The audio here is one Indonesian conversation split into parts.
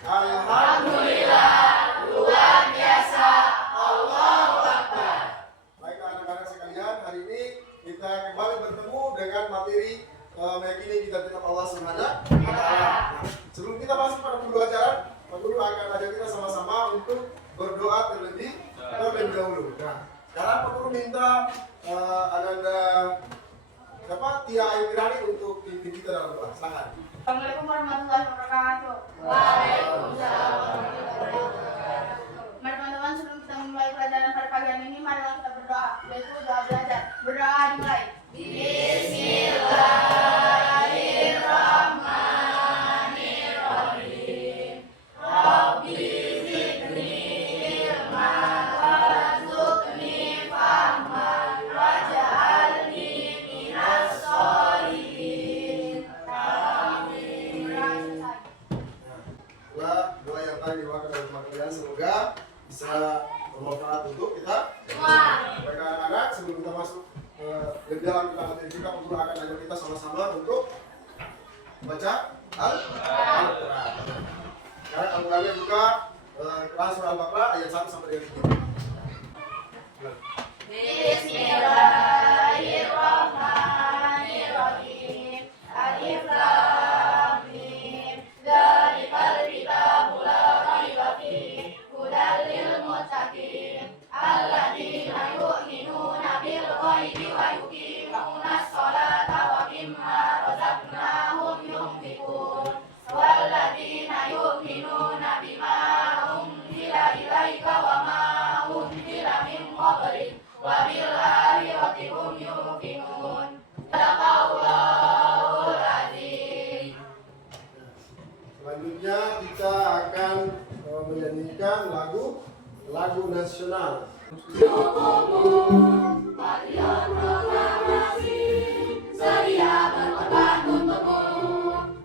Alhamdulillah, luar biasa. Allahu Akbar. Baik anak-anak sekalian, hari ini kita kembali bertemu dengan materi meyakini kita tetap Allah Subhanahu wa Ta'ala. Sebelum kita masuk pada pembelajaran, Pak Guru akan ajak kita sama-sama untuk berdoa terlebih dahulu. Nah, sekarang Pak Guru minta ada Tia Ayu Irani untuk pimpin kita dalam doa. Silakan. Assalamualaikum warahmatullahi wabarakatuh. Waalaikumsalam warahmatullahi wabarakatuh. Mari teman-teman, sebelum kita memulai pelajaran pada pagi hari ini, marilah kita berdoa, yaitu doa belajar. Berdoa dimulai. Bismillahirrahmanirrahim. Rabbi zidni ilman warzuqni fahman waj'alni minas sholihin. Itulah doa yang tadi diwakilkan oleh teman kalian, semoga bisa bermanfaat untuk kita semua. Baik anak-anak, sebelum kita masuk lebih dalam kita materi kita, Pak Guru akan ajak kita sama-sama untuk baca Al-Quran. Sekarang Al-Qurannya buka Quran surah Al-Baqarah ayat 1 sampai dengan 3. Bismillahirrahmanirrahim. Alif lam mim. Dzalikal kitabul la raiba fihi hudal lil muttaqin alladzina yu'minuna bil ghaibi wa yuqimunas sholata wa mimma razaqnahum yunfiqun walladzina yu'minuna bima unzila ilaika wa ma unzila min qablik wa bil akhirati hum yuqinun. Sadaqallahul azim. Selanjutnya kita akan menyanyikan lagu nasional. Marilah proklamasi, sedia berkorban untukmu.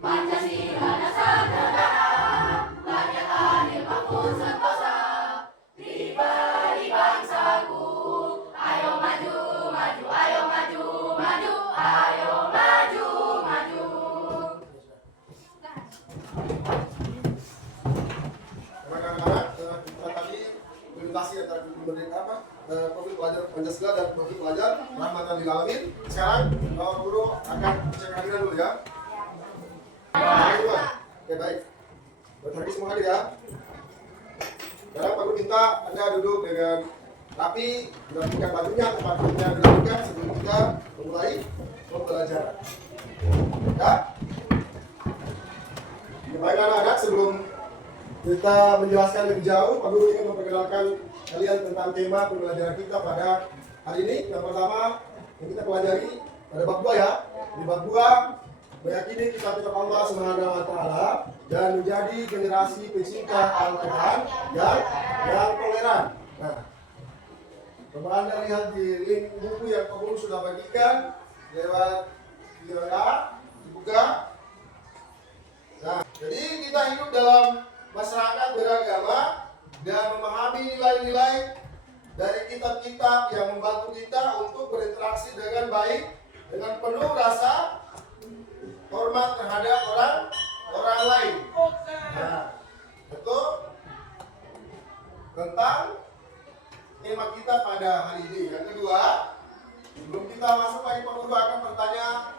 Pancasila dasar negara, rakyat ilmu sentosa. Pribadi bangsaku, ayo maju, maju, ayo maju, maju, ayo maju, maju. Anak-anak, kita tadi melintasi antara profil pelajar Pancasila dan profil pelajar Rahmatan lil Alamin. Sekarang Pak Guru akan cek hadiran dulu ya. Oke, baik. Buat hari semua hadir ya. Sekarang Pak Guru minta Anda duduk dengan rapi, merapikan bajunya, tempat duduknya dirapikan sebelum kita memulai pembelajaran. Ya. Baik anak-anak, sebelum kita menjelaskan lebih jauh, Pak Guru ingin memperkenalkan kalian tentang tema pembelajaran kita pada hari ini. Yang pertama yang kita pelajari pada bab 2 ya. Di bab 2 meyakini kita tetap Allah Subhanahu wa Ta'ala dan menjadi generasi pecinta Al-Quran yang toleran. Nah, coba Anda lihat di link buku yang Pak Guru sudah bagikan lewat WA, dibuka. Nah, jadi kita hidup dalam masyarakat beragama dan memahami nilai-nilai dari kitab-kitab yang membantu kita untuk berinteraksi dengan baik, dengan penuh rasa hormat terhadap orang lain. Nah, itu tentang tema kita pada hari ini. Yang kedua, sebelum kita masuk lagi, Pak Guru akan bertanya,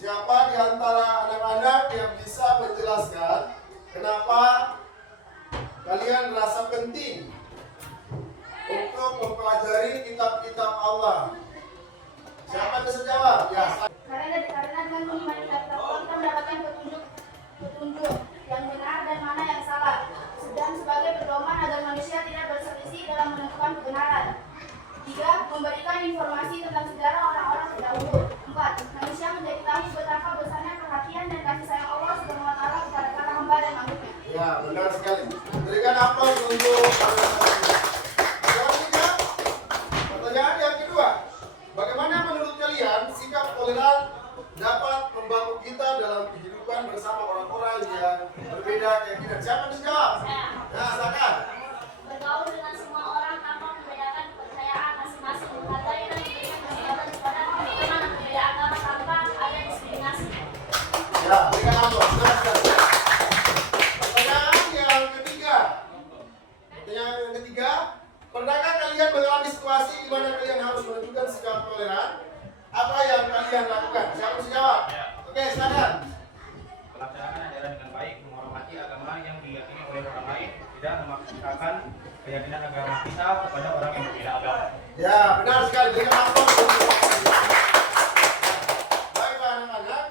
siapa di antara anak-anak yang bisa menjelaskan kenapa kalian merasa penting untuk mempelajari kitab-kitab Allah? Siapa yang bisa jawab? Ya. Karena dengan mengimani kitab Allah kita mendapatkan petunjuk yang benar dan mana yang salah. Dan sebagai pedoman agar manusia tidak berselisih dalam menentukan kebenaran. 3. Memberikan informasi tentang sejarah orang-orang terdahulu. 4. Manusia menjadi tahu betapa besarnya perhatian dan kasih sayang Allah Subhanahu wa Ta'ala kepada para hamba dan makhluknya. Ya, benar sekali. Berikan aplaus untuk pertanyaan yang kedua. Bagaimana menurut kalian sikap toleran dapat membantu kita dalam kehidupan bersama orang-orang yang berbeda keyakinan? Siapa yang jawab? Nah, silakan. Bergaul dengan semua orang tanpa membedakan kepercayaan masing-masing. Menghargai dan memberikan kesempatan kepada teman-teman yang berbeda agama tanpa ada diskriminasi. Ya, berikan aplaus. Benar sekali. agama yang diyakini oleh orang lain, tidak memaksakan keyakinan agama kita kepada orang yang berbeda agama. Ya, benar sekali. Berikan aplaus. Baiklah anak-anak.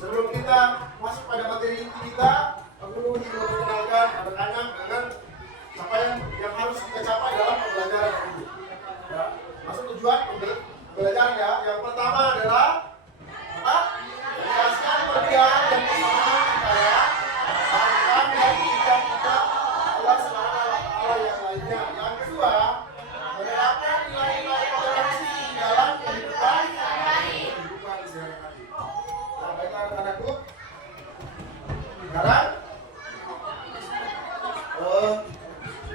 Sebelum kita masuk pada materi inti kita, aku ingin memperkenalkan anak-anak dengan capaian yang harus kita capai dalam pembelajaran ini. Ya, masuk tujuan pembelajaran ya. Yang pertama adalah apa? Menjelaskan perbedaan dan kesamaan antara Al-Quran dan kitab-kitab Allah Subhanahu wa Ta'ala yang lainnya. Yang kedua, menerapkan nilai-nilai toleransi dalam kehidupan sehari-hari. Nah, baiklah anak-anakku. Sekarang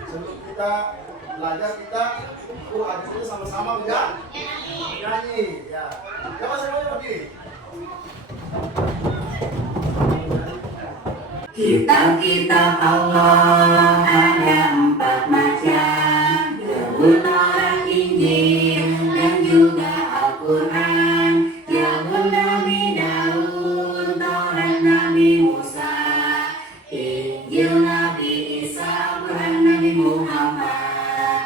sebelum kita belajar kita habis itu sama-sama menyanyi. Ya. Siapa semuanya berdiri? Kitab-kitab Allah ada 4 macam, Zabur, Taurat, Injil, dan juga Al-Quran. Zabur Nabi Daud, Taurat Nabi Musa, Injil Nabi Isa, Al-Quran Nabi Muhammad.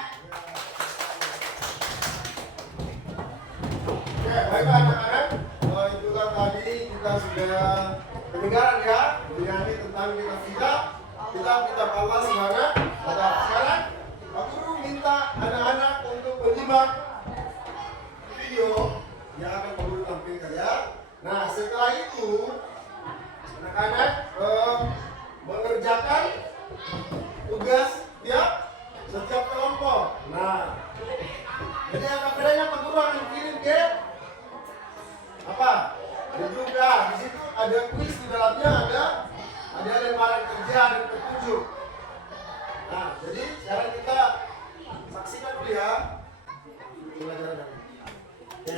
Oke, baiklah anak-anak. Itu kan tadi kita sudah mendengar ya, menyanyi tentang kitab Allah Subhanahu wa Ta'ala. Sekarang Pak Guru minta anak-anak untuk menyimak video yang akan Pak Guru tampilkan ya. Nah, setelah itu anak-anak mengerjakan tugas setiap kelompok. Nah, jadi apa bedanya Pak Guru akan kirim ke apa? Dan juga di situ ada kuis, di dalamnya ada lembaran kerja dan petunjuk. Nah, jadi sekarang kita saksikan dulu ya pelajaran ini. Oke,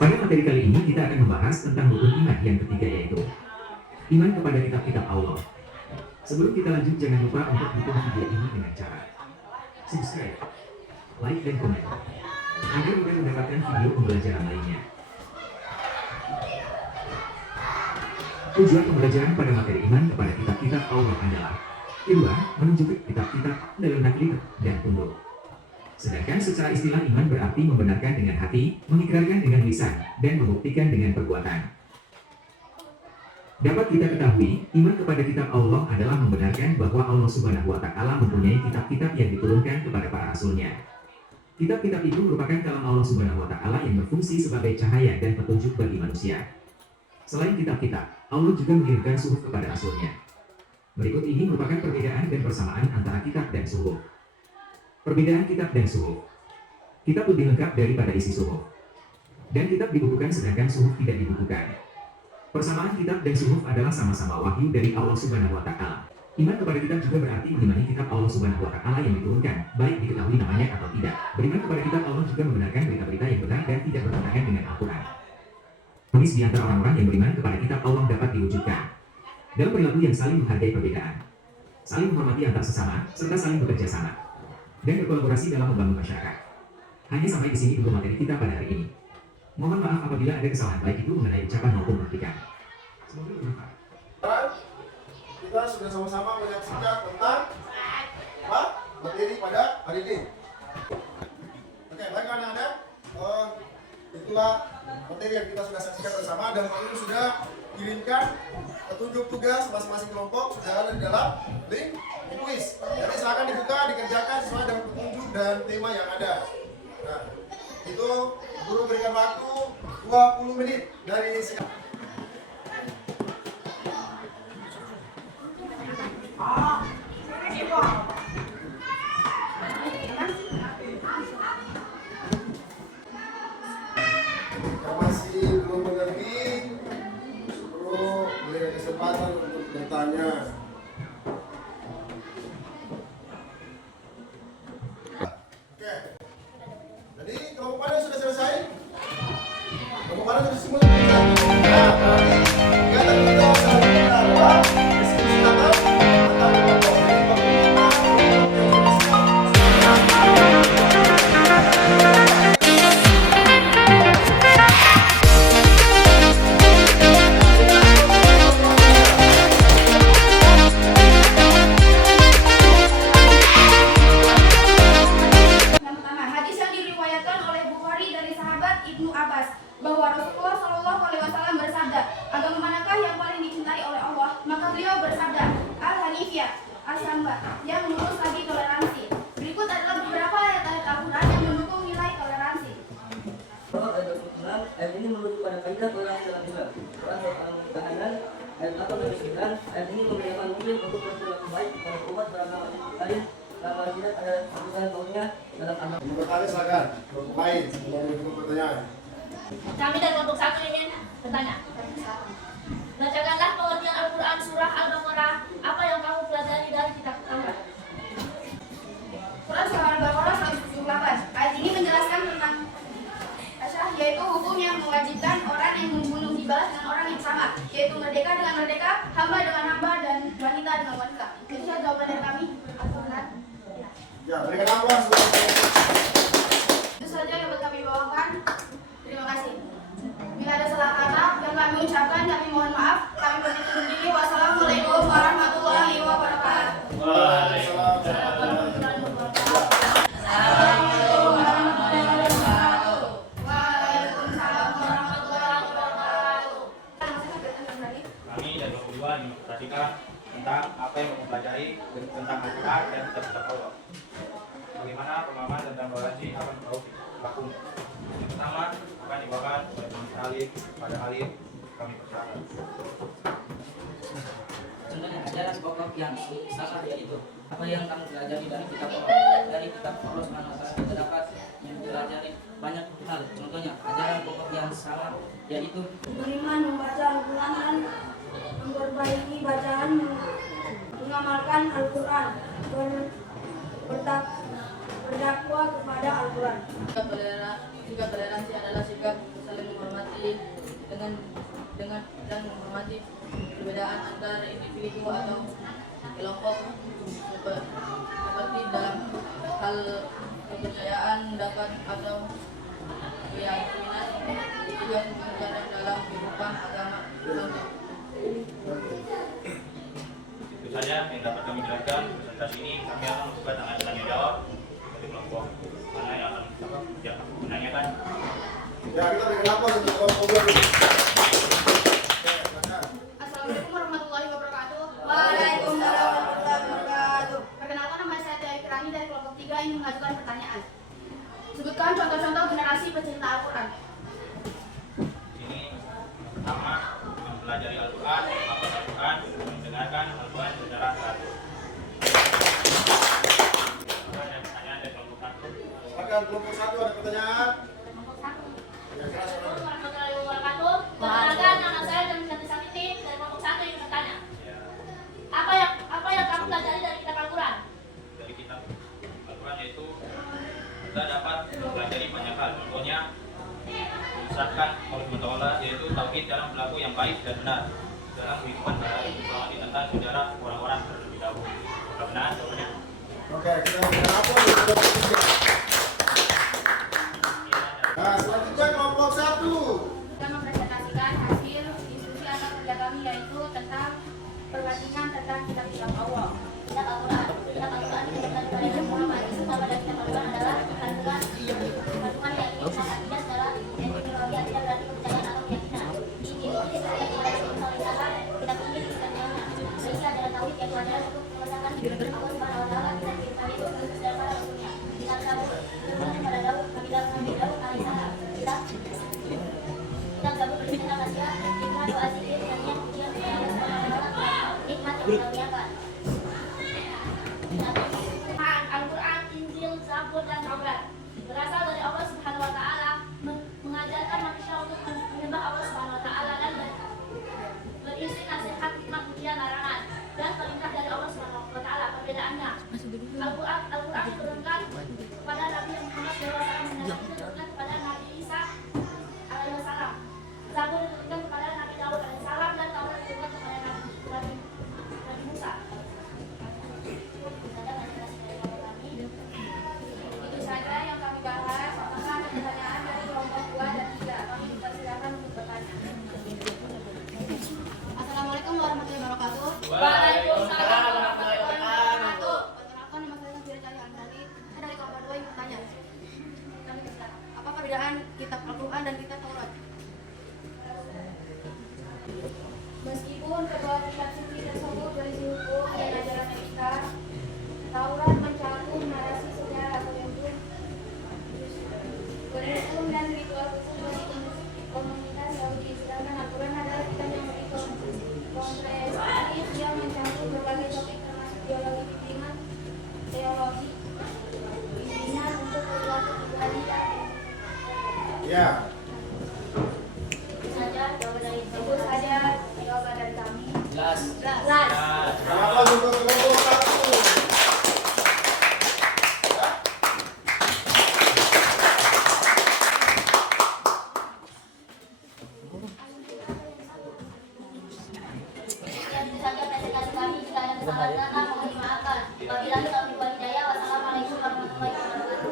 Pada materi kali ini kita akan membahas tentang rukun iman yang ketiga, yaitu iman kepada kitab-kitab Allah. Sebelum kita lanjut, jangan lupa untuk dukung video ini dengan cara subscribe, like, dan komen agar mudah mendapatkan video pembelajaran lainnya. Tujuan pembelajaran pada materi iman kepada kitab-kitab Allah adalah: kedua, menunjukkan kitab-kitab dalam taklid dan tunduk. Sedangkan secara istilah iman berarti membenarkan dengan hati, mengikrarkan dengan lisan, dan membuktikan dengan perbuatan. Dapat kita ketahui, iman kepada kitab Allah adalah membenarkan bahwa Allah Subhanahu wa Ta'ala mempunyai kitab-kitab yang diturunkan kepada para rasulnya. Kitab-kitab itu merupakan kalam Allah Subhanahu wa Ta'ala yang berfungsi sebagai cahaya dan petunjuk bagi manusia. Selain kitab-kitab, Allah juga mengirimkan suhuf kepada rasulnya. Berikut ini merupakan perbedaan dan persamaan antara kitab dan suhuf. Perbedaan kitab dan suhuf. Kitab lebih lengkap daripada isi suhuf, dan kitab dibukukan sedangkan suhuf tidak dibukukan. Persamaan kitab dan suhuf adalah sama-sama wahyu dari Allah Subhanahu wa Ta'ala. Iman kepada kitab juga berarti mengimani kitab Allah Subhanahu wa Ta'ala yang diturunkan, baik diketahui namanya atau tidak. Beriman kepada kitab Allah juga membenarkan berita-berita yang benar dan tidak bertentangan dengan Al-Quran. Harmonis di antara orang-orang yang beriman kepada kitab Allah dapat diwujudkan dalam perilaku yang saling menghargai perbedaan, saling menghormati antar sesama, serta saling bekerja sama dan berkolaborasi dalam membangun masyarakat. Hanya sampai di sini dulu materi kita pada hari ini. Mohon maaf apabila ada kesalahan baik itu mengenai ucapan maupun petikan. Semoga bermanfaat. Kita sudah sama-sama menyaksikan tentang apa? Materi pada hari ini. Oke, baik anak-anak. Itulah materi yang kita sudah saksikan bersama, dan Pak Guru sudah kirimkan petunjuk tugas masing-masing kelompok sudah ada di dalam link kuis. Jadi silakan dibuka, dikerjakan sesuai dengan petunjuk dan tema yang ada. Nah, itu Guru berikan waktu 20 menit dari sekarang. Jika masih belum mengerti, Guru berikan kesempatan untuk bertanya. Oke. Jadi kelompok mana sudah selesai? Kelompok kemarin sudah semua kita. Nah, berarti kegiatan kita selanjutnya adalah diskusi tangan antar kelompok. Jadi waktu kita kelompok yang Yang pertama, hadis yang diriwayatkan oleh Bukhari dari sahabat Ibnu Abbas bahwa Rasulullah Shallallahu Alaihi Wasallam bersabda, agama manakah yang paling dicintai oleh Allah? Maka beliau bersabda, Al-Hanifiyah, As-Samba, yang lurus lagi toleransi. Berikut adalah beberapa ayat-ayat Al-Quran yang mendukung nilai toleransi. Ayat ini merujuk pada kaidah toleransi dalam Islam. Quran soal tahanan ayat 8 dan 9. Ayat ini memerintahkan muslim untuk berperilaku baik kepada umat beragama lain selama tidak ada keputusan kaumnya dalam agama. bertanya silakan. Kelompok lain sebelum menuju pertanyaan. Kami dari kelompok 1 ingin bertanya. Bacakanlah pengertian Al-Quran surah Al-Baqarah. Apa yang kamu pelajari dari kitab Taurat? Quran surah Al-Baqarah 178. Ayat ini menjelaskan tentang Asyah, yaitu hukum yang mewajibkan orang yang membunuh dibalas dengan orang yang sama, yaitu merdeka dengan merdeka, hamba dengan hamba, dan wanita dengan wanita. Itu saja jawaban dari kami. Al-Quran. Ya, berikan aplaus. Itu saja yang dapat kami bawakan. Terima kasih. Bila ada salah kata yang kami ucapkan, kami mohon maaf. Kami pamit undur diri. Wassalamualaikum warahmatullahi wabarakatuh. Waalaikumsalam. Waalaikumsalam warahmatullahi wabarakatuh. Kami dari kelompok 2 ingin memperhatikan tentang apa yang kamu pelajari tentang Al-Quran dan kitab Allah. Bagaimana pemahaman tentang toleransi akan tahu laku. Yang pertama akan dibawakan oleh Mas Halim pada Halim. Kami persilakan. Contohnya ajaran pokok yang salah yaitu apa yang kamu pelajari dari kitab Allah. Dari kitab Allah Subhanahu wa taala kita dapat mempelajari banyak hal. Contohnya ajaran pokok yang salah yaitu Beriman, membaca Al-Quran, dan memperbaiki bacaan, mengamalkan Al-Quran, berdakwah kepada Al-Quran. Sikap toleransi adalah sikap saling menghormati dan menghormati perbedaan antar individu atau kelompok seperti dalam hal kepercayaan, pendapat atau keyakinan itu yang terkadang dalam kehidupan agama contoh. Itu saja yang dapat kami jelaskan. Presentasi ini kami akan membuka tanya jawab dari kelompok mana yang akan menanyakan. Ya, kita berikan aplaus untuk kelompok 2. Assalamualaikum warahmatullahi wabarakatuh. Waalaikumsalam warahmatullahi wabarakatuh. Perkenalkan, nama saya Tia Kirani dari kelompok 3 ingin mengajukan pertanyaan. Sebutkan contoh-contoh generasi pecinta Al-Quran. Ini pertama mempelajari Al-Quran, apa Al-Quran, mendengarkan Al-Quran secara teratur. Ada pertanyaan dari kelompok 1. Silakan kelompok 1 ada pertanyaan. Kelompok 1. Ya, keras. Assalamualaikum warahmatullahi wabarakatuh. Perkenalkan, nama saya Jami Sakiti dari kelompok 1 ingin bertanya. Apa yang kamu pelajari dari kitab Al-Quran? Dari kitab Al-Quran yaitu kita dapat mempelajari banyak hal. Contohnya mengisahkan oleh Allah yaitu tauhid dalam berlaku yang baik dan benar dalam kehidupan sehari-hari, terutama tentang sejarah orang-orang terdahulu. Apakah benar jawabannya? Oke, kita berikan aplaus untuk kelompok 3. Nah, selanjutnya kelompok 1. Kita mempresentasikan hasil diskusi atas kerja kami, yaitu tentang perbandingan tentang kitab-kitab Allah. Kitab Al-Quran diberikan kepada Nabi Muhammad. Isu pada kitab Al-Quran adalah kandungan yang ini sangat tidak secara etimologi tidak berarti kepercayaan atau keyakinan. Ini sebagai kitab ini disebutkan sehingga adalah tauhid yang adalah satu kemenangan Allah Subhanahu wa taala dan firman itu dan para rasulnya. Kitab Zabur turun kepada Daud, Nabi Daud alaihissalam. Kitab Zabur bercerita nasihat, hikmah, doa zikir, dan yang ujian nikmat yang dimuliakan. Al-Quran, Injil, Zabur, dan Taurat berasal dari Allah Subhanahu wa taala, mengajarkan manusia untuk menyembah Allah Subhanahu wa taala dan berisi nasihat, hikmah, pujian, larangan dan perintah dari Allah Subhanahu wa taala. Perbedaannya, Al-Quran diturunkan kepada Nabi Muhammad SAW, dan diturunkan kepada Nabi Isa alaihissalam.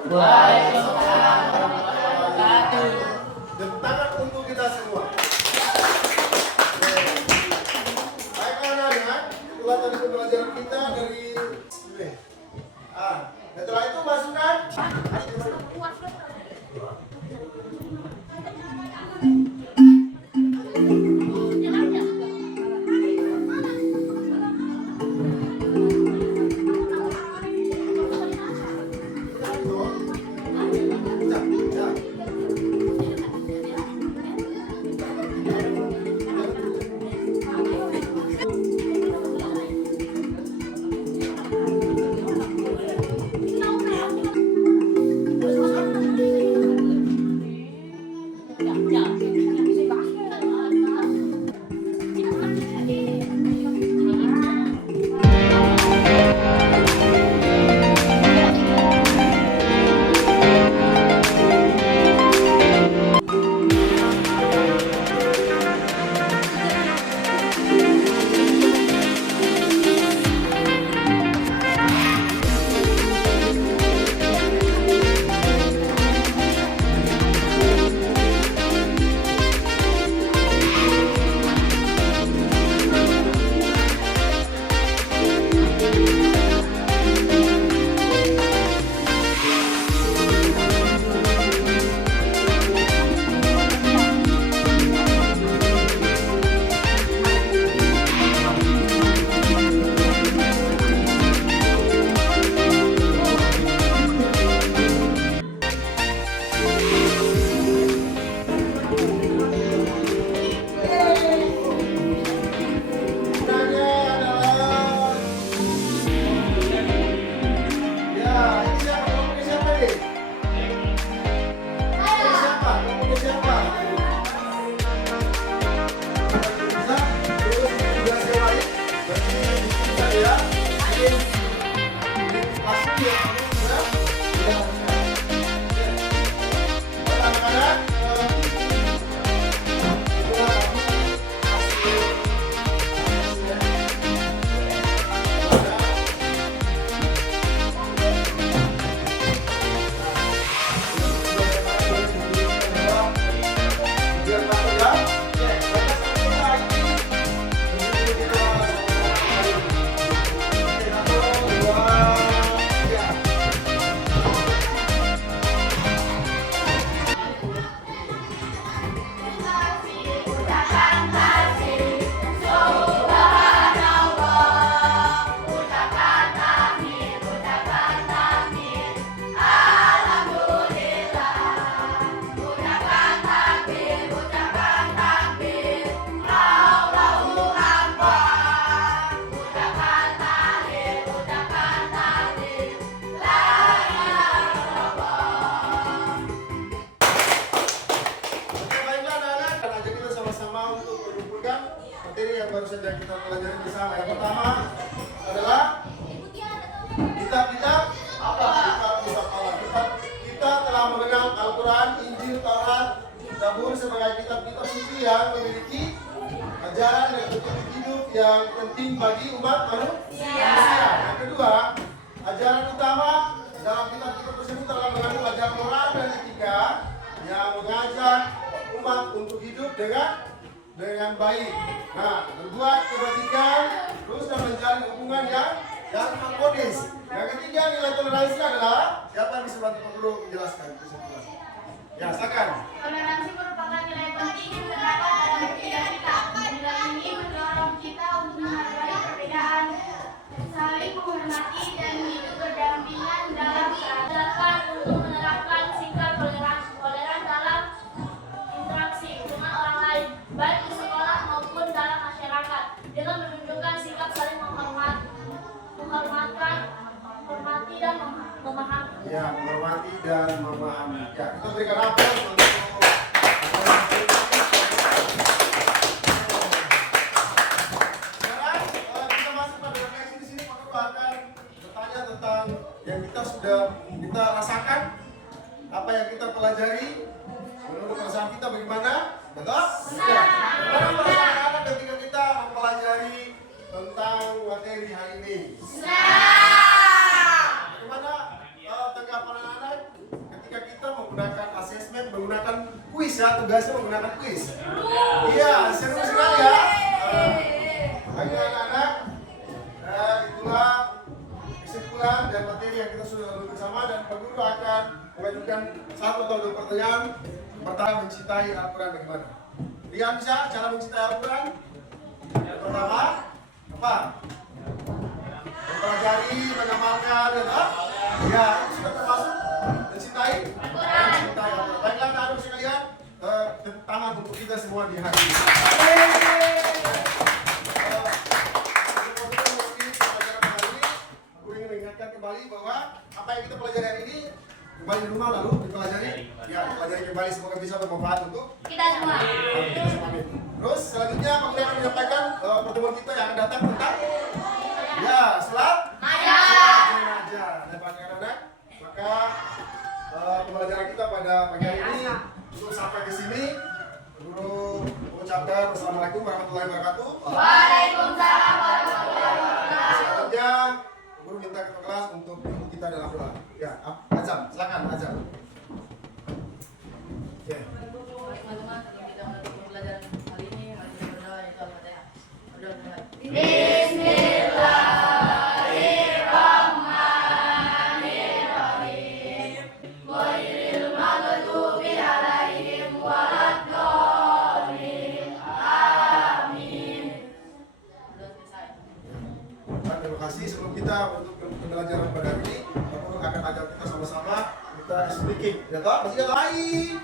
Waalaikumsalam warahmatullahi wabarakatuh. Tepuk tangan untuk kita semua. Baik anak-anak, itulah tadi pembelajaran kita dari ini. Setelah itu masukkan. Materi yang baru saja kita pelajari bersama. Yang pertama adalah kitab-kitab apa? Kitab-kitab Allah. Kita telah mengenal Al-Quran, Injil, Taurat, Zabur sebagai kitab-kitab suci yang memiliki ajaran dan petunjuk hidup yang penting bagi umat manusia. Yang kedua, ajaran utama dalam kitab-kitab tersebut telah mengandung ajaran moral dan etika yang mengajak umat untuk hidup dengan baik. Nah, berbuat kebajikan, terus dan menjalin hubungan yang harmonis. Yang ketiga, nilai toleransi adalah siapa yang bisa bantu Pak Guru menjelaskan? Ya, silakan. Toleransi merupakan nilai penting yang terdapat dalam akidah kita. Nilai ini mendorong kita untuk menghargai perbedaan, saling menghormati dan hidup berdampingan dalam keadaan untuk menerapkan sikap toleran dalam interaksi dengan orang lain, baik di sekolah maupun dalam masyarakat, dengan menunjukkan sikap saling menghormati dan memahami. Ya, menghormati dan memahami. Ya, kita berikan aplaus untuk sekarang kita masuk pada refleksi di sini. Pak Guru akan bertanya tentang yang kita rasakan, apa yang kita pelajari. Menurut perasaan kita bagaimana? Betul? Benar. Bagaimana perasaan anak ketika kita mempelajari tentang materi hari ini? Bagaimana tanggapan anak-anak? bisa tugasnya menggunakan kuis. Iya, seru sekali ya. Bagi anak-anak, itulah kesimpulan dan materi yang kita sudah lalui bersama, dan Pak Guru akan mengajukan 1 atau 2 pertanyaan. Pertama, mencintai Al-Quran bagaimana? Rian bisa cara mencintai Al-Quran? Yang pertama, apa? Mempelajari, mengamalkan, ya, sudah termasuk mencintai Al-Quran. Baiklah anak-anak sekalian, tepuk tangan untuk kita semua di hari ini. Aku ingin mengingatkan kembali bahwa apa yang kita pelajari hari ini kembali di rumah lalu dipelajari, ya, dipelajari kembali, semoga bisa bermanfaat untuk Kita semua. Terus selanjutnya Pak Guru akan menyampaikan pertemuan kita yang akan datang tentang ya selat jenazah. Dan bagi anak-anak, maka pembelajaran kita pada pagi hari ini untuk sampai ke sini, Guru mengucapkan Wassalamualaikum warahmatullahi wabarakatuh. Waalaikumsalam warahmatullahi wabarakatuh. Selanjutnya Guru minta ketua kelas untuk ibu kita dalam doa. Ya, Azam, silakan Azam. Ya. Baik teman-teman, sebelum kita menutup pembelajaran kali ini, mari kita berdoa, yaitu Al-Fatihah. Berdoa dimulai. Bismillahirrahmanirrahim. Ghairil maghdubi alaihim waladdallin. Amin. Berdoa selesai. Baik, terima kasih. Sebelum kita menutup pembelajaran pada hari ini, Pak Guru akan ajak kita sama-sama kita speaking. Ya toh, masih ada lain.